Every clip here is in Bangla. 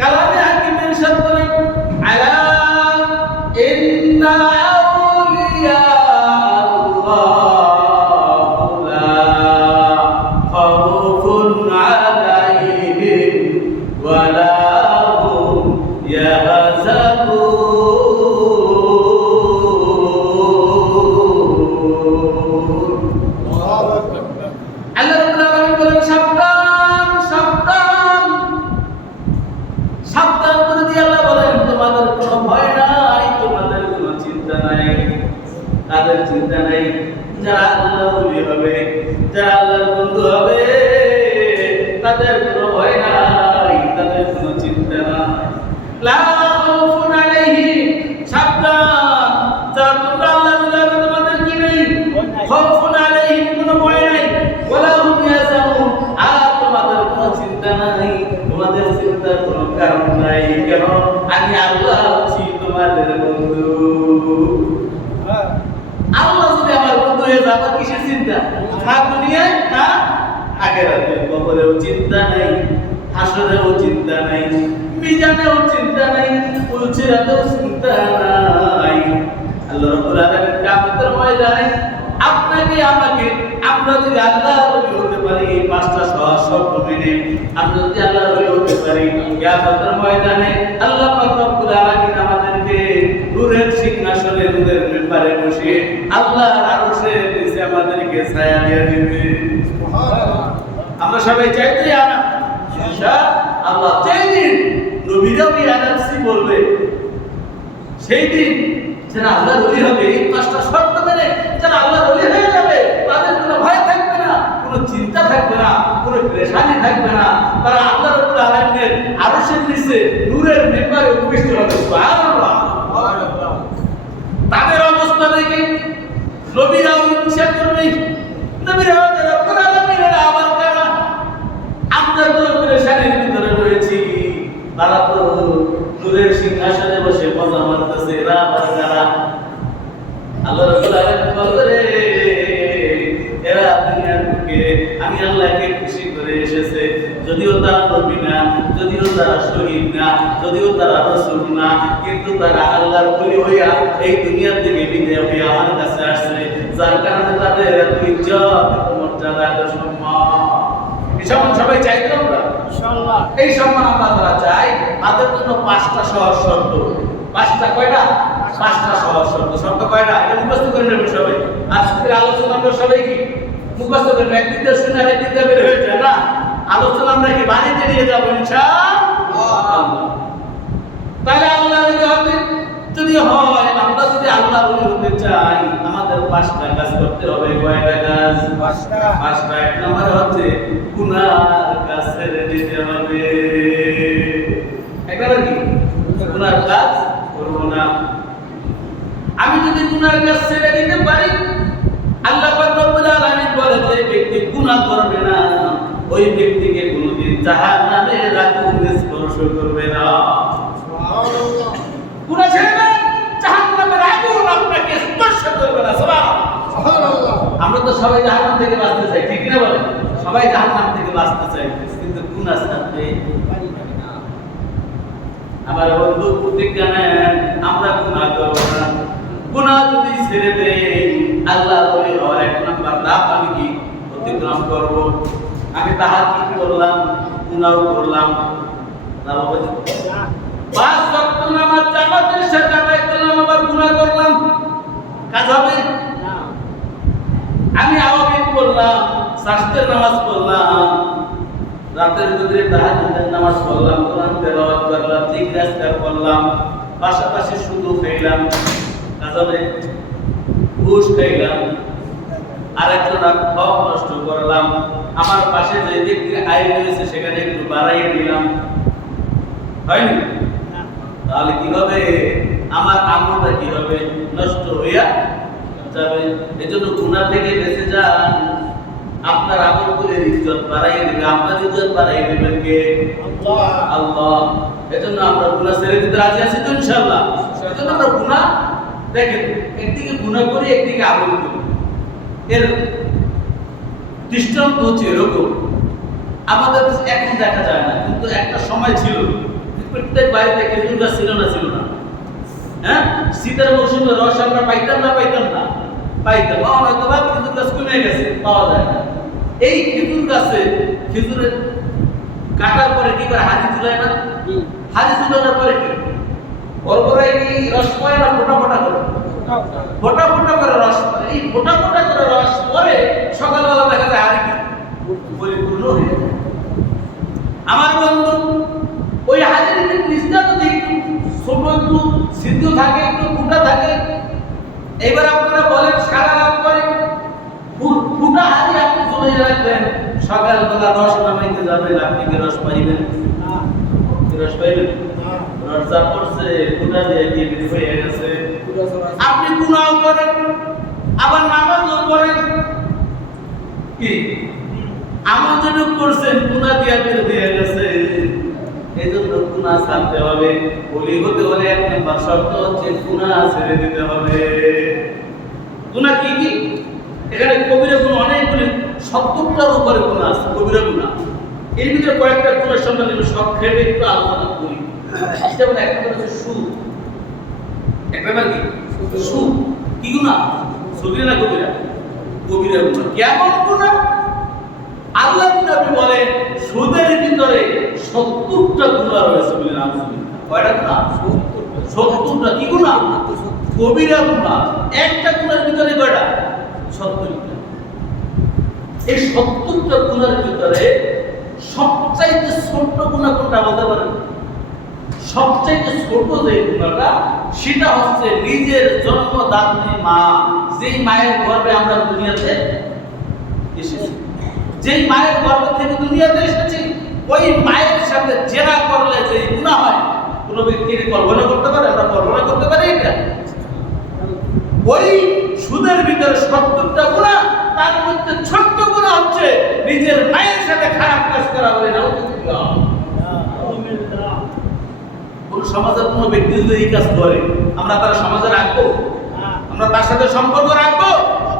কালামে হাকিম ইরশাদ করেন আলা ইন্না আউলিয়া আল্লাহ লা খাউফুন আলাইহিম ওয়া লা হুম ইয়াহজানুন। আল্লাহ রাব্বুল আলামিন বলেন সাবধান সাবধান সাবধান করে দিয়ে আল্লাহ বলেন তোমাদের কোনো ভয় নাই, তোমাদের কোনো চিন্তা নাই। তাদের চিন্তা নাই যারা আল্লাহর ওলি হবে, যারা আল্লাহর বন্ধু হবে, তাদের কোনো ভয় নাই, তাদের কোনো চিন্তা নাই। লা খাউফুন আলাইহিম, সাবধান যারা তোমরা আল্লাহর ওলি হবে তোমাদের কি নেই? খাউফুন আলাইহিম, কোনো ভয় নাই। ওয়ালা হুম ইয়াহজানুন, আর তোমাদের কোনো চিন্তা নাই, তোমাদের চিন্তার কোনো কারণ নাই। কেন? আমি আল্লাহ হচ্ছি তোমাদের বন্ধু। আল্লাহ যদি আমার বন্ধু হয়ে যায় আমার কিসের চিন্তা? না দুনিয়ায় না আখিরাতে। কবরেও চিন্তা নাই, হাসরেও চিন্তা নাই, মিজানেও চিন্তা নাই, পুলসিরাতেও চিন্তা নাই। আল্লাহ রাব্বুল আলামিন কিয়ামতের ময়দানে আপনাকে আমাকে, আমরা যদি আল্লাহর ওলি হতে পারি, পাঁচটা সহজ শর্ত মেনে আমরা যদি আল্লাহর ওলি হতে পারি, কিয়ামতের ময়দানে আল্লাহ পাক রব্বুল আলামিন আমাদেরকে নূরের সিংহাসনে, নূরের মিম্বারে বসিয়ে আল্লাহর আরশের নিচে আমাদেরকে ছায়া দিয়ে দিবে। সুবহানাল্লাহ। আমরা সবাই চাইতে না ইনশাআল্লাহ। যেই দিন নবীরাও ইয়া নাফসি বলবে, সেই দিন যারা আল্লাহর ওলি হবে, এই পাঁচটা শর্ত মেনে যারা আল্লাহর ওলি হয়ে যাবে, তাদের কোনো ভয় থাকবে না, কোনো চিন্তা থাকবে না, কোনো পেরেশানি থাকবে না। তারা আল্লাহ রাব্বুল আলামিনের আরশের নিচে নূরের মিম্বারে উপবিষ্ট হবে। সুবহানাল্লাহ। তাদের অবস্থা দেখে নবীরাও ইচ্ছা করবে, নবীরাও রাব্বুল আলামিনের আবার কারা, আমরা তো পেরেশানির ভিতরে রয়েছি, তারা তো নূরের সিংহাসনে বসে মজা মারতেছে, এরা আবার কারা? আল্লাহ রাব্বুল আলামিন বলে এরা দুনিয়ার বুকে আমি আল্লাহকে খুশি করে এসেছে। যদিও তারা নবী না, যদিও তারা শহীদ না, যদিও তারা রাসূল না, কিন্তু তারা আল্লাহর ওলি হইয়া এই দুনিয়ার থেকে বিদায় হইয়া আমার কাছে আসছে, যার কারণে তাদের এত ইজ্জত, মর্যাদা, এত সম্মান। এই সম্মান সবাই চাই তো আমরা? ইনশাআল্লাহ। এই সম্মান আমরা যারা চাই তাদের জন্য পাঁচটা সহজ শর্ত। পাঁচটা কয়টা? পাঁচটা সহজ শর্ত। শর্ত কয়টা? এটা মুখস্থ করে নেবেন সবাই। আজকের আলোচনা আমরা সবাই কি মুখস্থ করে নেব? একদিন দিয়ে শুনে একদিন দিয়ে বের হয়ে যায় না। আলোচনা আমরা কি বাণীতে নিয়ে যাবো ইনশাআল্লাহ। তাহলে আল্লাহ যদি হয়, আমরা যদি আল্লাহ ওলি হতে চাই, আমাদের পাঁচটা কাজ করতে হবে। কয়টা কাজ? পাঁচটা। এক নম্বরে হচ্ছে গুনার কাজ ছেড়ে দিতে হবে। এক নম্বর কি? গুনার কাজ করব না। আমি যদি গুনার কাজ ছেড়ে দিতে পারি, আল্লাহ পাক রব্বুল আলামিন বলে যে ব্যক্তি গুনাহ করবে না, ওই ব্যক্তিকে কোনোদিন জাহান্নামের আগুন স্পর্শ করবে না। সুবহানাল্লাহ। গুনাহ ছেড়ে দেন, জাহান্নামের আগুন আপনাকে স্পর্শ করবে না। সুবহানাল্লাহ। আমরা তো সবাই জাহান্নাম থেকে বাঁচতে চাই, ঠিক না বলেন? সবাই জাহান্নাম থেকে বাঁচতে চাই, কিন্তু গুনাহ ছাড়তে পারি না। আমার বন্ধু প্রতিজ্ঞা নেন, আমরা গুনাহ করব না। গুনাহ যদি ছেড়ে দেই, আল্লাহ ওলি হওয়ার এক নাম্বার ধাপ আমি কি অতিক্রম করব? আমি তাহাজ্জুদ করলাম, গুনাহ করলাম, না বাবা? পাঁচ ওয়াক্ত নামাজ জামাতের সাথে আদায় করলাম, আবার গুনাহ করলাম, কাজ হবে না। আমি আওয়াবিন করলাম, সাস্তের নামাজ পড়লাম, রাতের ভিতরে তাহাজ্জুদের নামাজ পড়লাম, কোরআন তেলাওয়াত করলাম, জিকির আজকার করলাম, পাশাপাশি শুধু খাইলাম, কাজ হবে? ঘুষ খাইলাম, আরেকজন হক নষ্ট করলাম, আমার পাশে যে ব্যক্তির আয় রয়েছে সেখানে একটু বাড়াইয়ে দিলাম, হয়নি? তাহলে কি হবে? আমার আমলটা কি হবে? নষ্ট হইয়া যাবে। এজন্য গুনাহ থেকে বেঁচে যান। আপনার আমলগুলোর ইজ্জত বাড়াইয়ে দিবে। আপনার ইজ্জত বাড়াইয়ে দিবেন কে? আল্লাহ। আল্লাহ। এজন্য আমরা গুনাহ ছেড়ে দিতে রাজি আছি তো ইনশাআল্লাহ। এজন্য আমরা গুনাহ, দেখেন, একদিকে গুনাহ করি, একদিকে আমল করি। এর দৃষ্টান্ত হচ্ছে এরকম। আমাদের এখন দেখা যায় না, কিন্তু একটা সময় ছিল প্রত্যেক বাড়িতে খেজুর গাছ ছিল না ছিল না? হ্যাঁ, শীতের মৌসুমে রস আমরা পাইতাম না পাইতাম হয়তো বা খেজুর গাছ কমে গেছে, পাওয়া যায় না। এই খেজুর গাছে খেজুরের কাটার পরে কি করে হাজি ঝুলায় না? হাজি ঝুলানোর পরে কি পরপরাই কি রস পড়ে না? ফোটা ফোটা করে ফোটা ফোটা করে রস পড়ে। এই ফোটা ফোটা করে রস পরে সকালবেলা দেখা যায় হাজি কি পরিপূর্ণ হয়ে যায়। আমার বন্ধু ওই হাজির নিচটা যদি একটু ছোট একটু সিদ্ধ থাকে, একটু ফুটা থাকে, এবার আপনারা বলেন সারা রাত করে ফুটা হাজি আপনি চলে রাখবেন, সকালবেলা রস নামাইতে যাবেন, আপনি কি রস পাইবেন? রস পাইবেন? রস যা পড়ছে ফুটা দিয়ে দিয়ে হয়ে গেছে। আপনি গুনাহ করেন, আবার নামাজও করেন, কি আমল যেটুকু করছেন গুনাহ দিয়ে বের হয়ে গেছে। এই জন্য গুনাহ ছাড়তে হবে। ওলি হতে হলে এক নম্বর শর্ত হচ্ছে গুনাহ ছেড়ে দিতে হবে। গুনাহ কি কি? এখানে কবিরা গুনাহ অনেকগুলি, ৭০টার উপরে গুনাহ আছে কবিরা গুনাহ। এর ভিতরে কয়েকটা গুনাহের সম্বন্ধে আমি সংক্ষেপে একটু আলোচনা করি। যেমন একটা হচ্ছে সুদ। একটা নাম কি? সুদ। কি গুনাহ? সগীরা না কবিরা? কবিরা গুনাহ। কেমন গুনাহ? আল্লাহর নবী বলেন সুদের ভিতরে ৭০টা গুনাহ রয়েছে বলে নাম শুনেন। কয়টা গুনাহ? ৭০টা। কি গুনাহ? কবিরা গুনাহ। একটা গুনাহের ভিতরে কয়টা? ৭০টা। এই ৭০টা গুনাহের ভিতরে সবচাইতে ছোট গুনাহ কোনটা বলতে পারেন? সবচাইতে ছোট যে গুনাহটা সেটা হচ্ছে নিজের জন্মদাত্রী মা, যেই মায়ের গর্ভে আমরা দুনিয়াতে এসেছি, যেই মায়ের গর্ভ থেকে দুনিয়াতে এসেছি, ওই মায়ের সাথে জেনা করলে যে গুনাহ হয়, কোন ব্যক্তি কল্পনা করতে পারে? আমরা কল্পনা করতে পারি এটা? ওই সুদের ভিতরে ৭০টা গুনাহ, তার মধ্যে ছোট্ট গুনাহ হচ্ছে নিজের মায়ের সাথে খারাপ কাজ করা বলে না। কোন সমাজের কোন ব্যক্তি যদি এই কাজ করে, আমরা তার সমাজে রাখবো? আমরা তার সাথে সম্পর্ক রাখবো?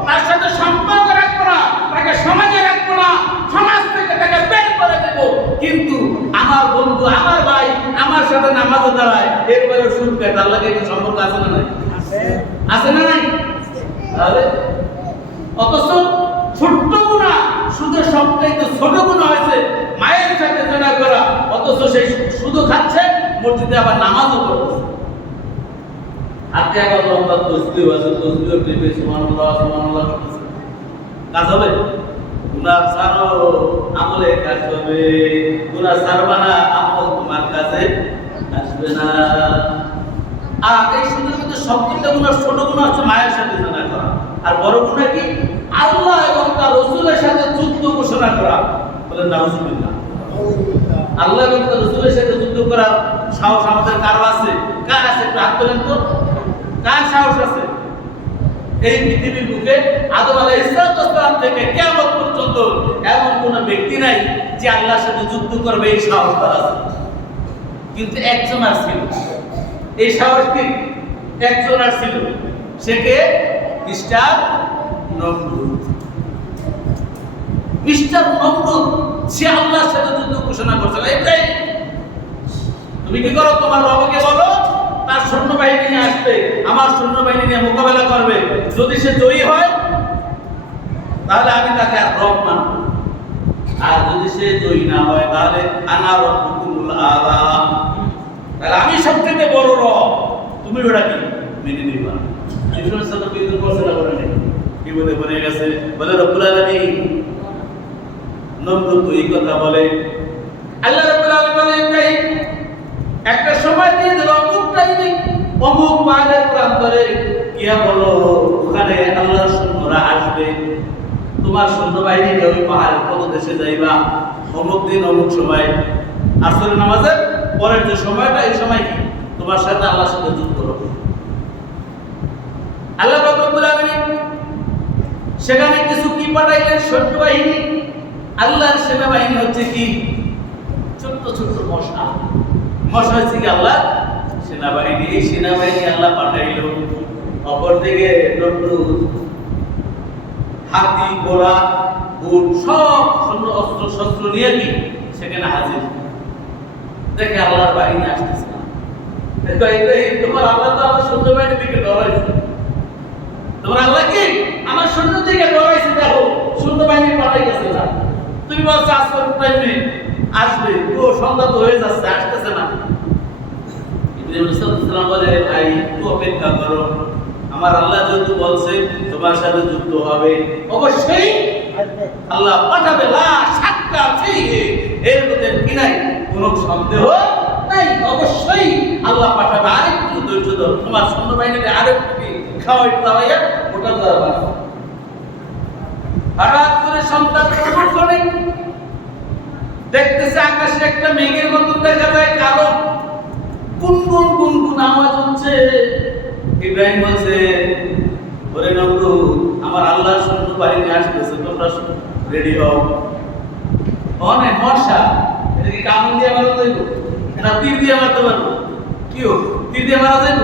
তার সাথে সম্পর্ক রাখবো না, তাকে সমাজে রাখবো না, সমাজ থেকে তাকে বের করে দেব। কিন্তু আমার বন্ধু, আমার ভাই আমার সাথে নামাজে দাঁড়ায়, এরপরে সুদ খায়, তার লাগে কি সম্পর্ক আছে না নাই? আছে না নাই? তাহলে অথচ ছোট্ট গুনাহ, সুদের সবচাইতে ছোট গুনাহ হয়েছে মায়ের সাথে জেনা করা, অথচ সেই সুদ খাচ্ছে, মসজিদে আবার নামাজও পড়ছে। হাতে আবার লম্বা তসবিহ আছে, তসবিহ টেপে সুবহানাল্লাহ সুবহানাল্লাহ করতেছে। কাজ হবে? গুনাহ ছাড়ো, আমলে কাজ হবে। গুনাহ ছাড়বা না, আমল তোমার কাছে আসবে না। আর এই সুদের মধ্যে সবথেকে গুনাহ, ছোট গুনাহ হচ্ছে মায়ের সাথে জেনা করা। আর বড় গুনাহ কি? আল্লাহ এবং তার রাসূলের সাথে যুদ্ধ ঘোষণা করা। বলেন নাউযুবিল্লাহ। আল্লাহ এবং তার রাসূলের সাথে যুদ্ধ করার সাহস আমাদের কারো আছে? কার আছে? একটু হাত তোলেন তো। কার সাহস আছে? এই পৃথিবীর বুকে আদম আলাইহিস সালাম থেকে কিয়ামত পর্যন্ত এমন কোন ব্যক্তি নাই যে আল্লাহর সাথে যুদ্ধ করবে, এই সাহস তার আছে। কিন্তু একজন আর ছিল, এই সাহস কি? একজন আর ছিল, সে কে? মিস্টার নমরুদ। মিস্টার নমরুদ সে আল্লাহর সাথে যুদ্ধ ঘোষণা করছে। ইব্রাহিম, তুমি কি করো? তোমার রবকে বলো তার সৈন্যবাহিনী নিয়ে আসবে, আমার সৈন্যবাহিনী নিয়ে মোকাবেলা করবে। যদি সে জয়ী হয় তাহলে আমি তাকে আর রব মানব, আর যদি সে জয়ী না হয় তাহলে আনা রব্বুকুমুল আলা, তাহলে আমি সবচেয়ে বড় রব, তুমি ওটা কি মেনে নিবা? ইব্রাহিমের সাথে বিদ্রোহ করছে না করে নেই, বিপদে পড়ে গেছে। বলে রব্বুল আলামিন, নমরুদ এই কথা বলে। আল্লাহ রাব্বুল আলামিন বলে ইব্রাহিম একটা সময় দিয়ে দিল, অমুক টাইমে অমুক পাহাড়ের প্রান্তরে গিয়া বলো ওখানে আল্লাহর সৈন্যরা আসবে, তোমার সৈন্যবাহিনী নিয়ে ওই পাহাড়ের পদদেশে যাইবা, অমুক দিন অমুক সময় আসরের নামাজের পরের যে সময়টা, এই সময় কি তোমার সাথে আল্লাহর সাথে যুদ্ধ হবে। আল্লাহ রাব্বুল আলামিন সেখানে কিছু কি পাঠাইলেন? সৈন্যবাহিনী। আল্লাহর সেনাবাহিনী হচ্ছে কি? ছোট্ট ছোট্ট মশা। মশা হচ্ছে কি আল্লাহ সেনাবাহিনী। এই সেনাবাহিনী আল্লাহ পাঠাইল। অপরদিকে হাতি, ঘোড়া, উট সব সৈন্য অস্ত্র শস্ত্র নিয়ে কি সেখানে হাজির। দেখে আল্লাহর বাহিনী আসতেছে না। তোমার আল্লাহ তো আমার সৈন্য বাহিনীর দিকে ডরাইছে, তোমার আল্লাহ কি আমার সৈন্য দিকে ডরাইছে, দেখো সৈন্য বাহিনী পাঠাই গেছে না, তুমি বলছো আজকের টাইমে আসবে, ও সন্ধ্যা তো হয়ে যাচ্ছে, আসতেছে না। ইব্রাহিম আলাইহিস সালাম বলে, ভাই একটু অপেক্ষা করো, আমার আল্লাহ যেহেতু বলছে তোমার সাথে যুদ্ধ হবে, অবশ্যই আল্লাহ পাঠাবে, লা শাক্কা ফীহি, এর মধ্যে কি নাই, কোনো সন্দেহ নাই, অবশ্যই আল্লাহ পাঠাবে। আরেকটু ধৈর্য ধরো, তোমার সৈন্য বাহিনীতে আরেকটু খাওয়াই খাওয়াইয়া ওটা দরবার। হঠাৎ করে সন্তান প্রবল করে দেখতেছে আকাশে একটা মেঘের মতন দেখা যায়, কালো গুনগুন গুনগুন আওয়াজ হচ্ছে। ইব্রাহিম বলছে, ওরে নমরুদ, আমার আল্লাহর সৈন্য বাহিনী আসতেছে, তোমরা রেডি হও। অনেক মশা, এটা কি কামড় দিয়ে মারা যাইব না তীর দিয়ে মারতে পারবো? কি হোক, তীর দিয়ে মারা যাইব?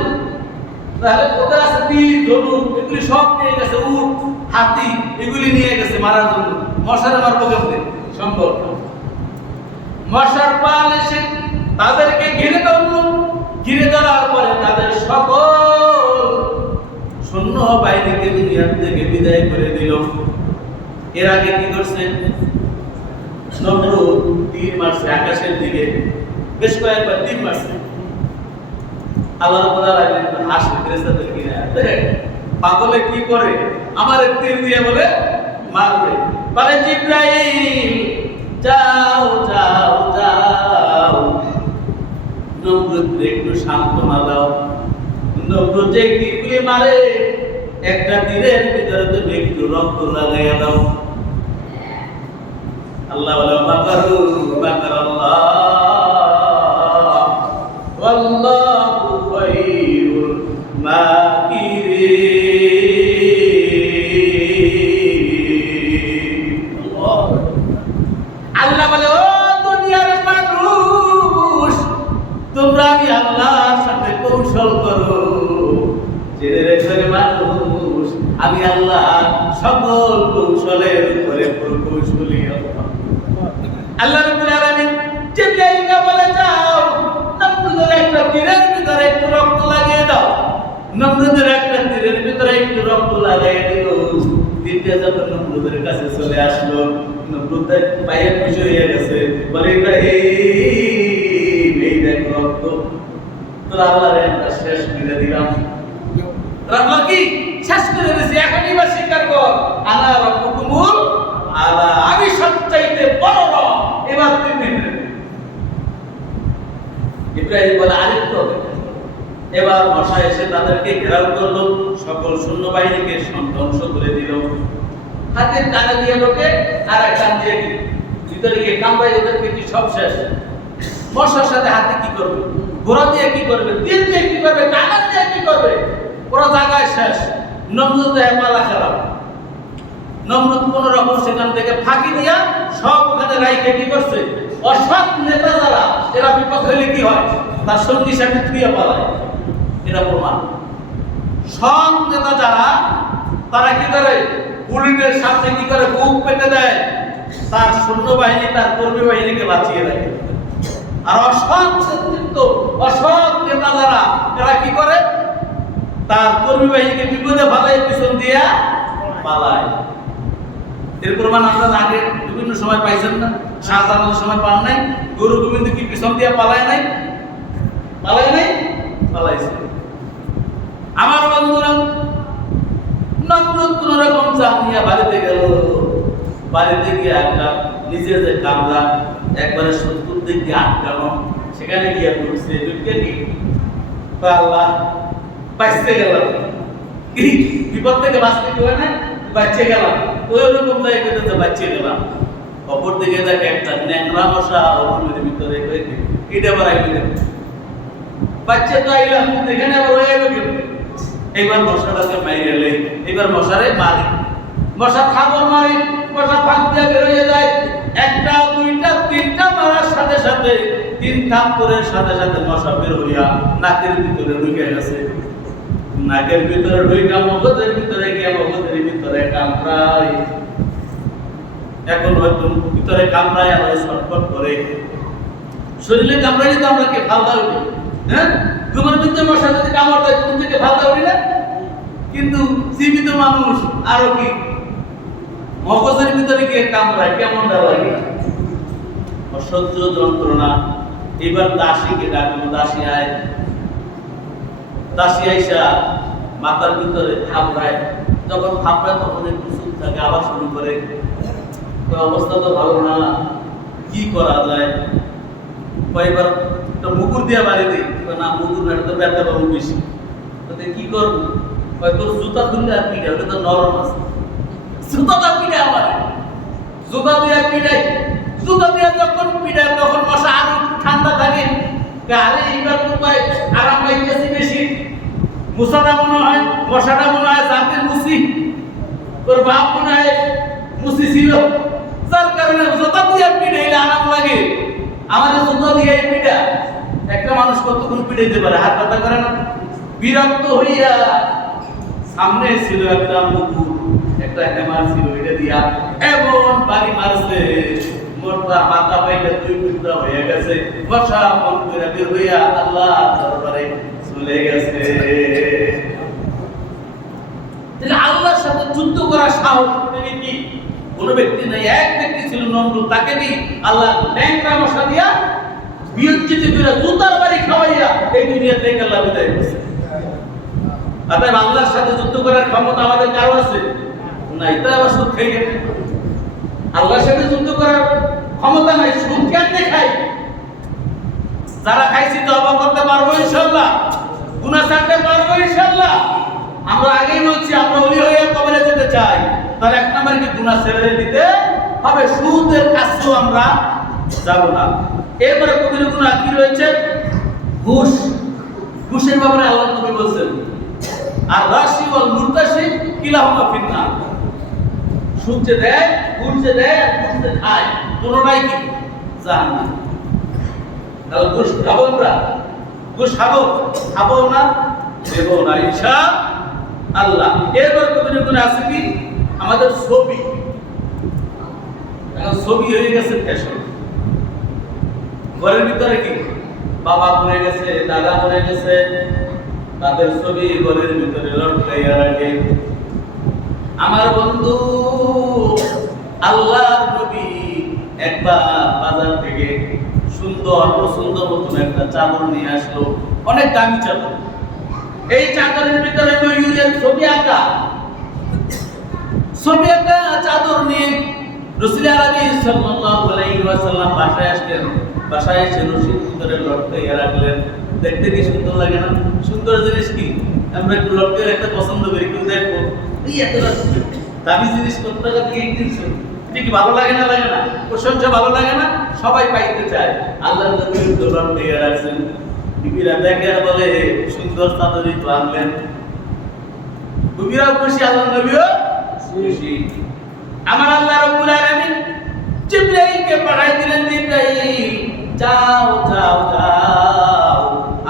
তাহলে কোথায় আছে তীর, ধনুক, এগুলি সব নিয়ে গেছে, উট হাতি এগুলি নিয়ে গেছে মারার জন্য। মশারে মারবো কেমনে? সম্ভব না। মশার পাল এসে তাদেরকে ঘিরে ধরলো, ঘিরে ধরার পরে তাদের সকল সৈন্য বাহিনীকে দুনিয়ার থেকে বিদায় করে দিল। এর আগে কি করছে? নমরুদ তীর মারছে আকাশের দিকে, বেশ কয়েকবার তীর মারছে। আল্লাহ রাব্বুল আলামিন হাসি ফেরেশতাদের কিনা দেখ পাগলে কি করে, আমার তীর দিয়ে বলে মারবে। বলে জিবরাইল যাও যাও যাও, নমরুদ একটু সান্ত্বনা দাও। নমরুদ যে তীরগুলি মারে, একটা তীরের ভিতরে তুমি একটু রক্ত লাগাইয়া দাও। আল্লাহ বলে মাকারু মাকারাল্লাহ ওয়াল্লাহু খায়রুল মাকিরিন। আল্লাহ বলে, ও দুনিয়ার মানুষ, তোমরা আমি আল্লাহর সাথে কৌশল করো, জেনে রেখো মানুষ, আমি আল্লাহ সকল কৌশলের উপরে প্রকৌশলী। আল্লাহ রাব্বুল আলামিন জিবরাইলকে বলে, যাও নমরুদের একটা তীরের ভিতরে একটু রক্ত লাগিয়ে দাও। নমরুদের একটা তীরের ভিতরে একটু রক্ত লাগিয়ে দিল। তীরটা যখন নমরুদের কাছে চলে আসলো, নমরুদের পায়ে খুশি হয়ে গেছে, বলে ইব্রাহিম এই দেখ রক্ত, তোর আল্লাহর একটা শেষ করে দিলাম। আল্লাহ কি শেষ করে দিয়েছে, এখন এবার স্বীকার কর, আলা রাব্বুকুমুল আলা, আমি সবচাইতে বড় রব, এবার তুই মেনে নে। ইব্রাহিম বলে, আরেকটু অপেক্ষা। এবার মশা এসে তাদেরকে ঘেরাও করলো, সকল সৈন্যবাহিনীকে ধ্বংস করে দিল। হাতের কানে দিয়ে লোকে আর এক কান দিয়ে ভিতরে গিয়ে কামড়াই, ওদেরকে কি সব শেষ। মশার সাথে হাতে কি করবে, ঘোড়া দিয়ে কি করবে, তীর দিয়ে কি করবে, কানা দিয়ে কি করবে, ওরা জায়গায় শেষ। নমরুদ পালা খারাপ, নমরুদ কোন রকম সেখান থেকে ফাঁকি দিয়া সব ওখানে রাইখে কি করছে, অসৎ নেতা যারা, এরা বিপদ হইলে কি হয়, তার সঙ্গী সাথে ক্রিয়া পালায়। এটা প্রমাণ। সৎ নেতা যারা, তারা কি করে, পুলিশের সামনে কি করে, বুক পেতে দেয়, তার সৈন্যবাহিনী তার কর্মী বাহিনীকে বাঁচিয়ে রাখে। আর অসৎ নেতৃত্ব, অসৎ নেতা যারা, এরা কি করে, তার কর্মী বাহিনীকে বিপদে ফেলায়, পিছন দিয়া পালায়। এর প্রমাণ আপনারা আগে বিভিন্ন সময় পাইছেন না? শাহজাহানের সময় পান নাই? গরু গোবিন্দ কি পিছন দিয়া পালায় নাই? পালায় নাই? পালাইছে। আমার বন্ধুরা, নমরুদ কোন রকম জানিয়া বাড়িতে গেল। বাড়িতে গিয়ে একটা নিজের যে কামরা একবারে শত্রুর দিক দিয়ে আটকানো, সেখানে গিয়ে পড়ছে, ঢুকে কি আল্লাহ বাঁচতে গেলাম, কি বিপদ থেকে বাঁচতে গেলে না, বাঁচতে গেলাম, ওই রকম জায়গাতে বাঁচতে গেলাম। অপর দিকে দেখে একটা ন্যাংরা মশা ওর ভিতরে, এটা আবার আইলে বাচ্চা তো আইলাম, এখানে আবার হয়ে গেল। এবার মশাটাকে মাইরে এলে, এবার মশারে মারি, মশা খাবার মারি, মশা ফাঁক দিয়ে বেরোয় যায়। একটা দুইটা তিনটা মারার সাথে সাথে, তিন থাপ্পড়ের সাথে সাথে মশা বের হইয়া নাকের ভিতরে ঢুকে গেছে। নাকের ভিতরে ঢুইকা মগজের ভিতরে গিয়ে মগজের ভিতরে কামড়ায়। এখন হয়তো ভিতরে কামড়ায় আর ছটফট করে। শরীরে কামড়াইলে তো আমরা কে ফালতা উঠি, হ্যাঁ? ঘুমের ভিতরে মশা যদি কামড় দেয় ঘুম থেকে ফালতা উঠি না? কিন্তু জীবিত মানুষ আরো কি মগজের ভিতরে গিয়ে কামড়ায়, কেমন লাগে, অসহ্য যন্ত্রণা। এবার দাসীকে ডাকলো, দাসী আয়। দাসী আইসা মাথার ভিতরে থাপড়ায়, যখন থাপড়ায় তখন একটু চুপ থাকে, আবার শুরু করে, অবস্থা তো ভালো না, কি করা যায়? কয়েকবার একটা মুগুর দিয়া বাড়ি দিই, না মুগুর না, তো ব্যথা পাবো বেশি, কি করবো? তোর জুতা খুললে আর পিঠা, ওটা তো নরম আছে, জুতাটা পিঠা আমার, জুতা দিয়ে পিঠাই, জুতা দিয়ে যখন পিঠায় তখন মশা আরো ঠান্ডা থাকে, আরে এইবার তো পাই আরাম পাইতেছি বেশি, মশাটা মনে হয়, মশাটা মনে হয় জাতের মুসি, তোর বাপ মনে হয় মুসি ছিল, যার কারণে জুতা দিয়ে পিঠাইলে আরাম লাগে। আমাদের জুতা দিয়ে পিঠা, একটা মানুষ কতক্ষণ পিঠাইতে পারে, হাত ব্যথা করে না? বিরক্ত হইয়া সামনে ছিল একটা মুকুর, একটা হেমার ছিল, এটা দিয়া এমন বাড়ি মারছে, মোটা মাথা পাইলে দুই টুকরা হয়ে গেছে, মশা ফোন করে বের হইয়া আল্লাহ দরবারে চলে গেছে। আল্লাহর সাথে যুদ্ধ করার সাহস কি কোন ব্যক্তি নেই। এক ব্যক্তি ছিল নমরুদ, তাকে কি আল্লাহ ট্যাংরা মশা দিয়া বিয়োজিত করে জুতার বাড়ি খাওয়াইয়া এই দুনিয়া থেকে আল্লাহ বিদায় করছে। অতএব আল্লাহর সাথে যুদ্ধ করার ক্ষমতা আমাদের কারো আছে? নাই। তাই আবার সুদ খাই কেন? আল্লাহর সাথে যুদ্ধ করার ক্ষমতা নাই, সুদ কেন খাই? যারা খাইছি তওবা করতে পারবো ইনশাআল্লাহ, গুনাহ ছাড়তে পারবো ইনশাআল্লাহ। আমরা আগেই বলছি আমরা ওলি হয়ে কবরে যেতে চাই, তার এক নাম্বার কি গুনাহ ছেড়ে দিতে হবে, সুদের কাছেও আমরা যাব না। এরপরে কবিরা গুনাহ কি রয়েছে? ঘুষ। ঘুষের ব্যাপারে আল্লাহ নবী বলেছেন, আর রাশি ওয়াল মুরতাশি কিলাহুমা ফিন্নার। সুদ যে দেয়, ঘুষ যে দেয়, ঘুষ যে খায়, দুটোটাই কি জাহান্নাম। তাহলে ঘুষ খাবো আমরা? ঘুষ খাবো? খাবো না, দেবো না ইনশাআল্লাহ। এরপরে কবিরা গুনাহ আছে কি? আমাদের ছবি। এখন ছবি হয়ে গেছে ফ্যাশন। ঘরের ভিতরে কি বাবা মরে গেছে, দাদা মরে গেছে, তাদের ছবি ঘরের ভিতরে লটকাইয়া রাখে। আমার বন্ধু আল্লাহর নবী একবার বাজার থেকে সুন্দর সুন্দর মতন একটা চাদর নিয়ে আসলো, অনেক দামি চাদর। এই চাদরের ভিতরে ময়ূরের ছবি আঁকা, ছবি আঁকা চাদর নিয়ে রাসূল আরবি সাল্লাল্লাহু আলাইহি ওয়াসাল্লাম বাসায় আসলেন। বাসায় এসে রশির ভিতরে লটকাইয়া রাখলেন। দেখতে কি সুন্দর লাগে না? সুন্দর জিনিস কি আমরা একটু লটকাইয়া রাখতে পছন্দ করি, কেউ দেখবো এই এত দামি জিনিস কত টাকা দিয়ে কিনছো, এটা কি ভালো লাগে না? লাগে না? প্রশংসা ভালো লাগে না? সবাই পাইতে চায়। আল্লাহর নবী লটকাইয়া রাখছেন, বিবিরা দেখে আর বলে সুন্দর চাদরই তো আনলেন। বিবিরাও খুশি, আল্লাহর নবীও খুশি। আমার আল্লাহ রাব্বুল আলামিন জিবরাইলকে পাঠাই দিলেন, জিবরাইল যাও যাও যাও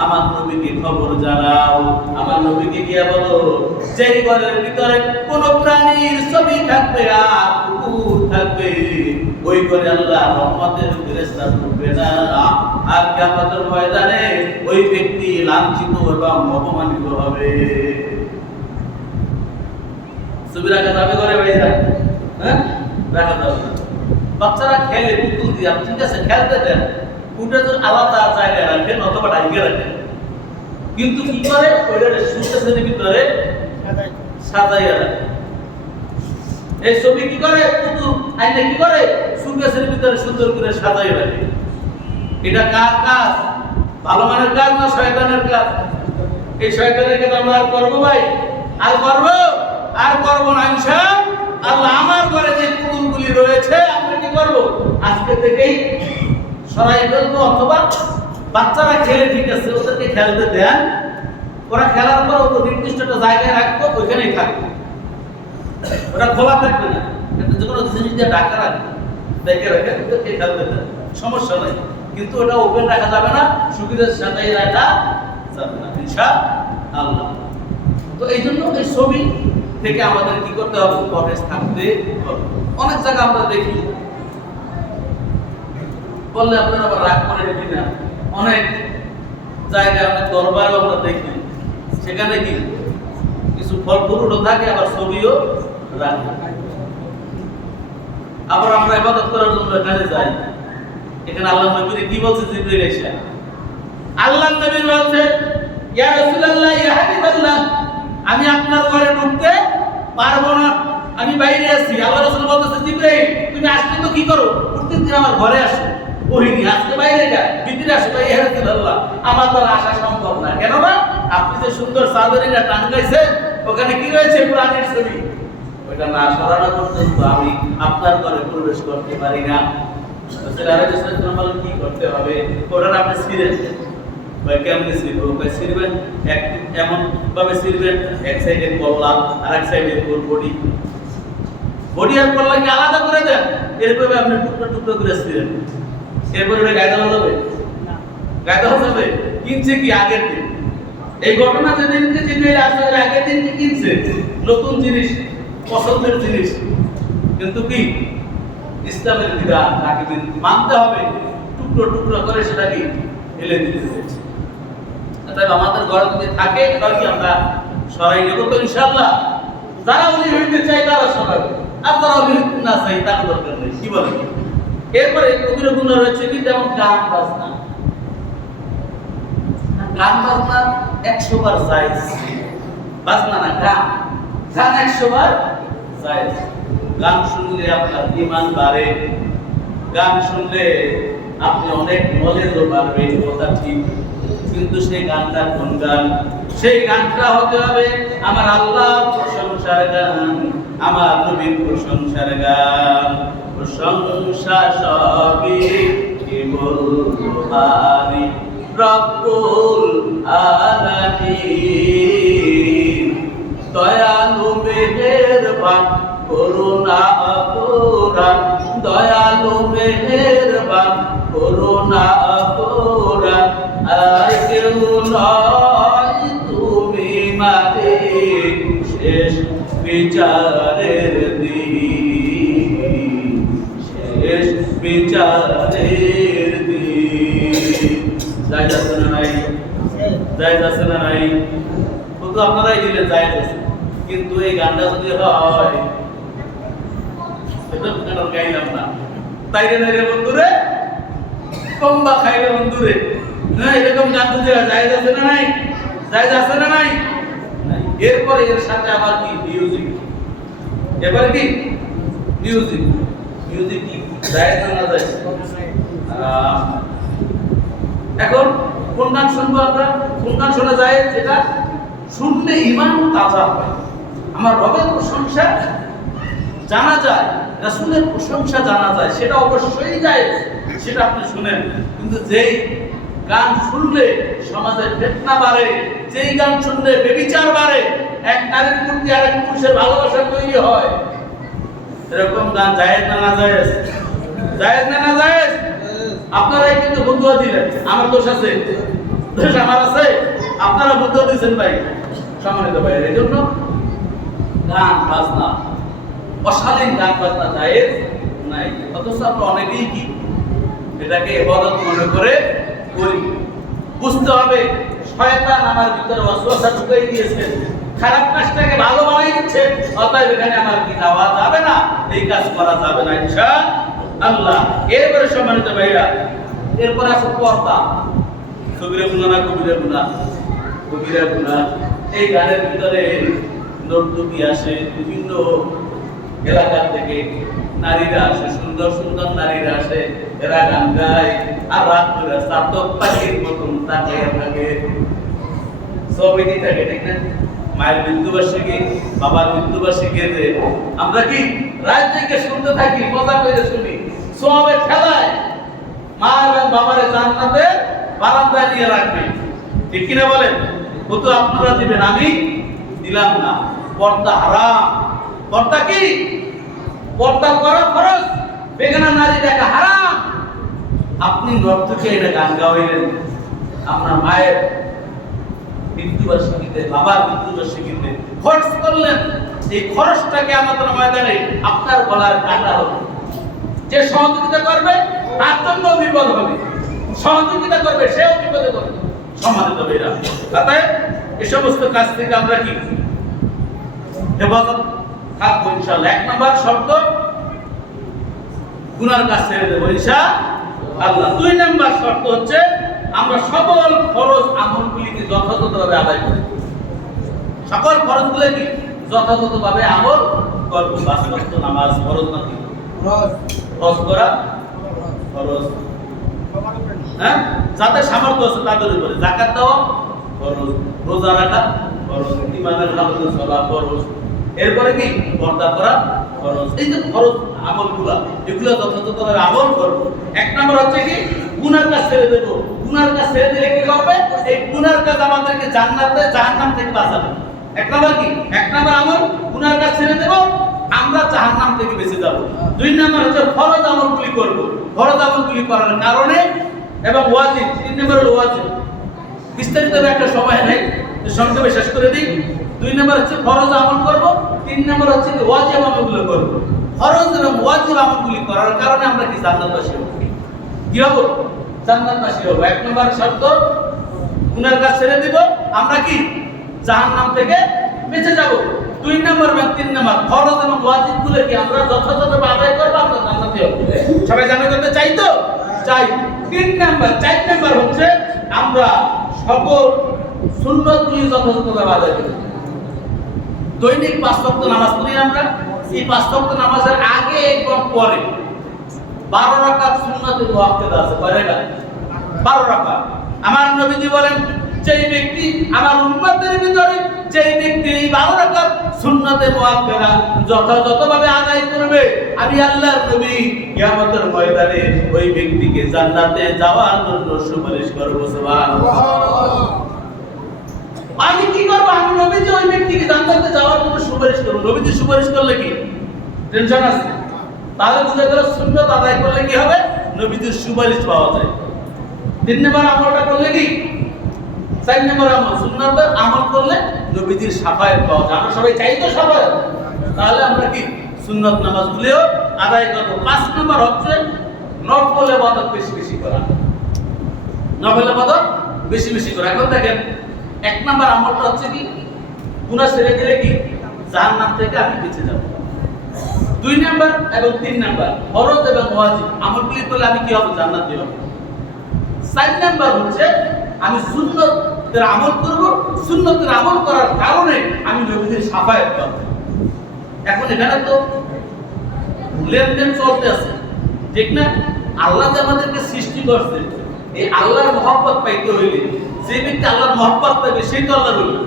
আমার নবীকে খবর জানাও, আমার নবীকে গিয়া বলো যেই ঘরের ভিতরে কোন প্রাণীর ছবি থাকবে আর কুকুর থাকবে, ওই ঘরে আল্লাহ রহমতের ফেরেশতা ঢুকবে না, আর কিয়ামতের ময়দানে ওই ব্যক্তি লাঞ্ছিত এবং অপমানিত হবে। ছবি রাখা যাবে ঘরে বাইরে? হ্যাঁ, রাখা যাবে না। বাচ্চারা খেলে পুতুল দিয়ে, ঠিক আছে খেলতে দেন, ওটা তো আলাদা জায়গায় রাখেন অথবা ডাইকে রাখেন, কিন্তু কি করে ওইটা সুকেসের ভিতরে সাজাইয়া রাখে। এই ছবি কি করে? পুতুল আইনে কি করে? সুকেসের ভিতরে সুন্দর করে সাজাইয়া রাখে। এটা কার কাজ? ভালো মানের কাজ না শয়তানের কাজ? এই শয়তানের কাজ আমরা আর করবো ভাই? আর করবো? আর করবো না ইনশাআল্লাহ। আমার ঘরে যে পুতুলগুলি রয়েছে আমরা কি করবো? আজকে থেকেই সরাই ফেলবো, অথবা বাচ্চারা খেলে ঠিক আছে ওদেরকে খেলতে দেন, ওরা খেলার পর ওদের নির্দিষ্ট একটা জায়গায় রাখবো, ওইখানেই থাকবো, ওরা খোলা থাকবে না। যে কোনো জিনিস দিয়ে ঢাকা রাখবে, দেখে রাখে ওদেরকে খেলতে দেন, সমস্যা নাই। কিন্তু ওটা ওপেন রাখা যাবে না, সুবিধার সাথে রাখা যাবে না ইনশাআল্লাহ। তো এই জন্য এই ছবি থেকে আমাদের কি করতে হবে? পরেশ থাকতে হবে। অনেক জায়গা আমরা দেখি বললে আপনারা আবার রাগ করে নেবেন না। অনেক জায়গায় অনেক দরবারও আমরা দেখি, সেখানে কি কিছু ফল ফুলও থাকে, আবার ছবিও রাখে। আবার আমরা ইবাদত করার জন্য এখানে যাই, এখানে আল্লাহ নবীর কি বলছে জিবরিল এসে, আল্লাহ নবী বলছে ইয়া রাসূলুল্লাহ ইয়া হাবিবাল্লাহ, আমি আপনার ঘরে ঢুকতে পারবো না, আমি বাইরে আছি। আল্লাহ রাসূল বলতেছে জিবরাইল তুমি আসলে তো কি করো, প্রত্যেকদিন আমার ঘরে আসো, ওহিনী আজকে বাইরে যা, ভিতরে আসো। তাই ইয়া রাসূলুল্লাহ আমার তো আসা সম্ভব না। কেন না? আপনি যে সুন্দর চাদরিটা টাঙ্গাইছেন ওখানে কি রয়েছে, কোরআনের ছবি, ওইটা না সরানো পর্যন্ত আমি আপনার ঘরে প্রবেশ করতে পারি না। কি করতে হবে, ওটা আপনি ছিঁড়েন। কেমনি ছিড়ব? ছিঁড়বেন এমন ভাবে ছিঁড়বেন, এক সাইডে কল্লা আর এক সাইডে বডি, বডি আর কল্লাকে আলাদা করে দেন, এরপরে আপনি টুকরো টুকরো করে ছিঁড়েন। এরপরে ওটা গায়ে দেওয়া যাবে? গায়ে দেওয়া যাবে? কিনছে কি আগের দিন? এই ঘটনা যেদিনকে জিবরাইল আসবে আগের দিন কি কিনছে? নতুন জিনিস, পছন্দের জিনিস, কিন্তু কি ইসলামের বিধান তাকে মানতে হবে, টুকরো টুকরো করে সেটা কি ফেলে দিতে হয়েছে। তাই আমাদের ঘরে যদি থাকে তাহলে কি আমরা সরাই নেব তো ইনশাআল্লাহ। যারা উনি হইতে চাই তারা সরাবে, আর যারা উনি না চাই তার দরকার নেই। কি বলেন? এরপরে কবির গুণ রয়েছে কি, যেমন গান বাজনা। গান বাজনা 100 বার জায়েজ, বাজনা না গান, গান 100 বার জায়েজ। গান শুনলে আপনার ঈমান বাড়ে, গান শুনলে আপনি অনেক নলেজও বাড়বে, কথা ঠিক, কিন্তু সেই গানটা কোন গান? সেই গানটা হতে হবে আমার আল্লাহর প্রশংসার গান, আমার নবীর প্রশংসার গান। প্রশংসা সবই কেবল তোমারই রব্বুল আলামিন, দয়ালু মেহেরবান করুণা অপরাধ, দয়ালু মেহেরবান করুণা অপরাধ, আর কেউ নয় তুমি মালিক শেষ বিচারের দিন, শেষ বিচারের দিন। জায়েজ আছে না নাই? জায়েজ আছে না নাই? শুধু আপনারাই দিলেন জায়েজ আছে, কিন্তু এই গানটা যদি হয় এটা গাইলাম না, তাইরে না রে বন্ধুরে, কম্বা খাইলে বন্ধুরে, না এরকম গান যদি জায়েজ আছে না নাই? জায়েজ আছে না নাই? এরপরে এর সাথে আবার কি মিউজিক, এবারে কি মিউজিক, মিউজিক কি জায়েজ না জায়েজ? এখন কোন গান শুনবো আমরা? কোন গান শোনা যায় যেটা শুনলে ঈমান তাজা হয়, আমার রবের প্রশংসা জানা যায়, রাসূলের প্রশংসা জানা যায়, সেটা অবশ্যই জায়েজ, সেটা আপনি শুনেন। কিন্তু যেই গান শুনলে সমাজের ফিতনা বাড়ে, যেই গান শুনলে ব্যভিচার বাড়ে, এক নারীর প্রতি আরেক পুরুষের ভালোবাসা তৈরি হয়, এরকম গান জায়েজ না না জায়েজ? জায়েজ না না জায়েজ? আপনারাই কিন্তু বন্ধুয়া দিলেন, আমার দোষ আছে? দোষ আমার আছে? আপনারা বন্ধুয়া দিয়েছেন ভাই, সম্মানিত ভাই। এই জন্য গান বাজনা, অশালীন গান বাজনা জায়েজ নাই, অথচ আমরা অনেকেই কি এটাকে ইবাদত মনে করে করি। বুঝতে হবে শয়তান আমার ভিতরে ওয়াসওয়াসা ঢুকিয়ে দিয়েছে, খারাপ কাজটাকে ভালো বানিয়ে দিচ্ছে, অতএব এখানে আমার কি যাওয়া যাবে না, এই কাজ করা যাবে না ইনশাআল্লাহ। এরপরে সম্মানিত ভাইরা, এরপরে আছে পর্দা। কবিরা গুনাহ না কবিরা গুনাহ? কবিরা গুনাহ। এই গানের ভিতরে নর্তকী আসে, বিভিন্ন এলাকা থেকে নারীরা আসে, সুন্দর সুন্দর নারীরা আসে, এরা গান গায়, আর রাত করে সাতক পাখির মতন তাকিয়ে থাকে, ছবি থাকে, ঠিক না? মায়ের মৃত্যুবার্ষিকী, বাবার মৃত্যুবার্ষিকী, আমরা কি রাত থেকে শুনতে থাকি, মজা করে শুনি, সবে খেলায় মা এবং বাবারে জান্নাতে বারান্দায় নিয়ে রাখবে, ঠিক কিনা বলেন? কত আপনারা দিবেন, আমি দিলাম না। পর্দা হারাম। পর্দা কি? পর্দা করা ফরজ, বেগানা নারী দেখা হারাম। আপনি নর্তকে এটা গান গাওয়াইলেন আপনার মায়ের মৃত্যুবার্ষিকীতে, বাবার মৃত্যুবার্ষিকীতে খরচ করলেন, এই খরচটাকে আমাদের ময়দানে আপনার গলার কাটা হবে। যে সহযোগিতা করবে তার জন্য বিপদ হবে, সহযোগিতা করবে সেও বিপদে করবে। সম্মানিত ভাইরা, তাই এই সমস্ত কাজ থেকে আমরা কি হেফাজত থাকবো ইনশাআল্লাহ। 1 নম্বর শর্ত, গুনার কাজ ছেড়ে দেবো ইনশাআল্লাহ। 2 নম্বর শর্ত হচ্ছে আমরা সকল ফরজ আমলগুলিকে যথাযথভাবে আদায় করি। সকল ফরজগুলো কি যথাযথভাবে আমল করব। 5 ওয়াক্ত নামাজ ফরজ নাকি? ফরজ করা ফরজ। হ্যাঁ, যাদের সামর্থ্য আছে তাদের উপরে। যাকাত দেওয়া ফরজ, রোজা রাখা ফরজ, ঈমানের হালতে চলা ফরজ, এরপরে কি পর্দা করা ফরজ। এই যে ফরজ আমলগুলো, এগুলো যথাযথভাবে আমল করব। 1 নম্বর হচ্ছে কি গুনার কাজ ছেড়ে দেব। গুনার কাজ ছেড়ে দিলে কি হবে? এই গুনার কাজ আমাদেরকে জান্নাতে জাহান্নাম থেকে বাঁচাবে। 1 নম্বর কি? 1 নম্বর আমল গুনার কাজ ছেড়ে দেব, আমরা জাহান্নাম থেকে বেঁচে যাব। 2 নম্বর হচ্ছে ফরজ আমলগুলি করব। ফরজ আমলগুলি করার কারণে এবং ওয়াজিব। 3 নম্বর হলো ওয়াজিব। বিস্তারিত একটা সময় নেই, সংক্ষেপে শেষ করে দিই। 2 নম্বর হচ্ছে ফরজ আমল করব, 3 নম্বর হচ্ছে ওয়াজিব আমলগুলো করব। ফরজ এবং ওয়াজিব আমলগুলি করার কারণে আমরা কি জান্নাতবাসী হব। কি হব? জান্নাতবাসী হব। 1 নম্বর শর্ত, গুনার কাজ ছেড়ে দিব, আমরা কি জাহান্নাম থেকে বেঁচে যাব। 2 নম্বর এবং 3 নম্বর ফরজ এবং ওয়াজিবগুলো কি আমরা যথাযথভাবে আদায় করব, আমরা জান্নাতি হব। সবাই জান্নাত হতে চাই তো? চাই। 3 নম্বর 4 নম্বর হচ্ছে আমরা সকল সুন্নতগুলি যথাযথভাবে আদায় করি। দৈনিক 5 ওয়াক্ত নামাজ পড়ি আমরা। এই 5 ওয়াক্ত নামাজের আগে এবং পরে 12 রাকাত সুন্নতুল মুআক্কাদা আছে। কয় রাকাত? 12 রাকাত। আমার নবীজি বলেন, যেই ব্যক্তি আমার উম্মতের ভিতরে যেই ব্যক্তি 12 রাকাত সুন্নতে মুআক্কাদা যথাযথভাবে আদায় করবে, আমি আল্লাহর নবী কিয়ামতের ময়দানে ওই ব্যক্তিকে জান্নাতে যাওয়ার জন্য সুপারিশ করব। সুবহানাল্লাহ। আমি কি করব? আমি নবীজি ওই ব্যক্তিকে জান্নাতে যাওয়ার জন্য সুপারিশ করব। নবীজি সুপারিশ করলে কি টেনশন আছে? তাহলে বুঝা গেল সুন্নাত আদায় করলে কি হবে? নবীজির সুপারিশ পাওয়া যায়। 3 নম্বর আমলটা করলে কি? 4 নম্বর আমল সুন্নাতের আমল করলে নবীজির শাফায়াত পাওয়া যায়। আমরা সবাই চাই তো শাফায়াত, তাহলে আমরা কি সুন্নাত নামাজগুলিও আদায় করব। 5 নম্বর হচ্ছে নফল ইবাদত বেশি বেশি করা। নফল ইবাদত বেশি বেশি করা। এখন দেখেন 1 নম্বর আমলটা হচ্ছে কি গুনাহ ছেড়ে দিলে কি জাহান্নাম থেকে আমি বেঁচে যাব। 2 নম্বর এবং 3 নম্বর ফরজ এবং ওয়াজিব আমলগুলি করলে আমি কি হব? জান্নাতি হব। 4 নম্বর হচ্ছে আমি সুন্নতের আমল করব। সুন্নতের আমল করার কারণে আমি নবীজির শাফায়াত পাব। এখন এখানে তো লেনদেন চলতে আছে, ঠিক না? আল্লাহ যে আমাদেরকে সৃষ্টি করছে, এই আল্লাহর মহব্বত পাইতে হইলে, যে ব্যক্তি আল্লাহর মহব্বত পাইবে সেই তো আল্লাহর হইল।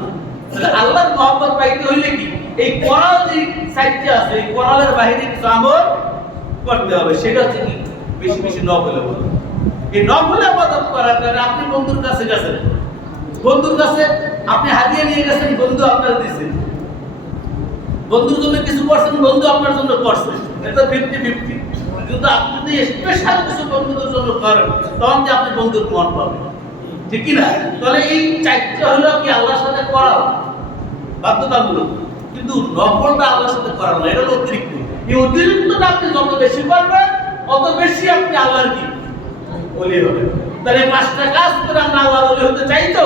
তাহলে আল্লাহর মহব্বত পাইতে হইলে কি এই কোরআন যে সাইটটা আছে, এই কোরআনের বাইরে কিছু আমল করতে হবে। সেটা হচ্ছে কি বেশি বেশি নফল ইবাদত। এই নফল ইবাদত করার কারণে আপনি বন্ধুর কাছে গেছেন, বন্ধুর কাছে আপনি হাদিয়া নিয়ে গেছেন, বন্ধু আপনার দিয়েছে। বন্ধুর জন্য কিছু করছেন, বন্ধু আপনার জন্য করছে। এটা 50-50। কিন্তু আপনি যদি স্পেশাল কিছু বন্ধুদের জন্য করেন, তখন যে আপনি বন্ধুর মন পাবেন, ঠিক কি না? তাহলে এই 4টা হলো কি আল্লাহর সাথে করা বাধ্যতামূলক, কিন্তু নফলটা আল্লাহর সাথে করা না, এটা হলো অতিরিক্ত। এই অতিরিক্তটা আপনি যত বেশি করবেন তত বেশি আপনি আল্লাহর কি ওলি হবেন। তাহলে 5টা কাজ করে আমরা আল্লাহর ওলি হতে চাই তো?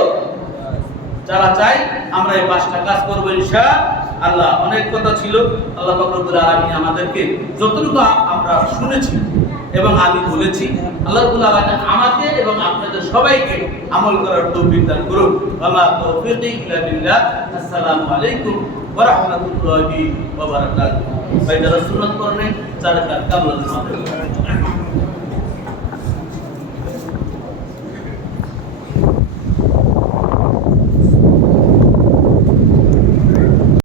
যারা চাই আমরা এই 5টা কাজ করব ইনশাআল্লাহ। অনেক কথা ছিল, আল্লাহ পাক রব্বুল আলামিন আমাদেরকে যতটুকু আমরা শুনেছি এবং আমি বলেছি, আল্লাহ রাব্বুল আলামিন আমাকে এবং আপনাদের সবাইকে আমল করার তৌফিক দান করুন। ওয়া তাওফীকি ইল্লা বিল্লাহ। আসসালামু আলাইকুম ওয়া রাহমাতুল্লাহি ওয়া বারাকাতুহু। ভাই যারা সুন্নাত করেন, যারা কামলা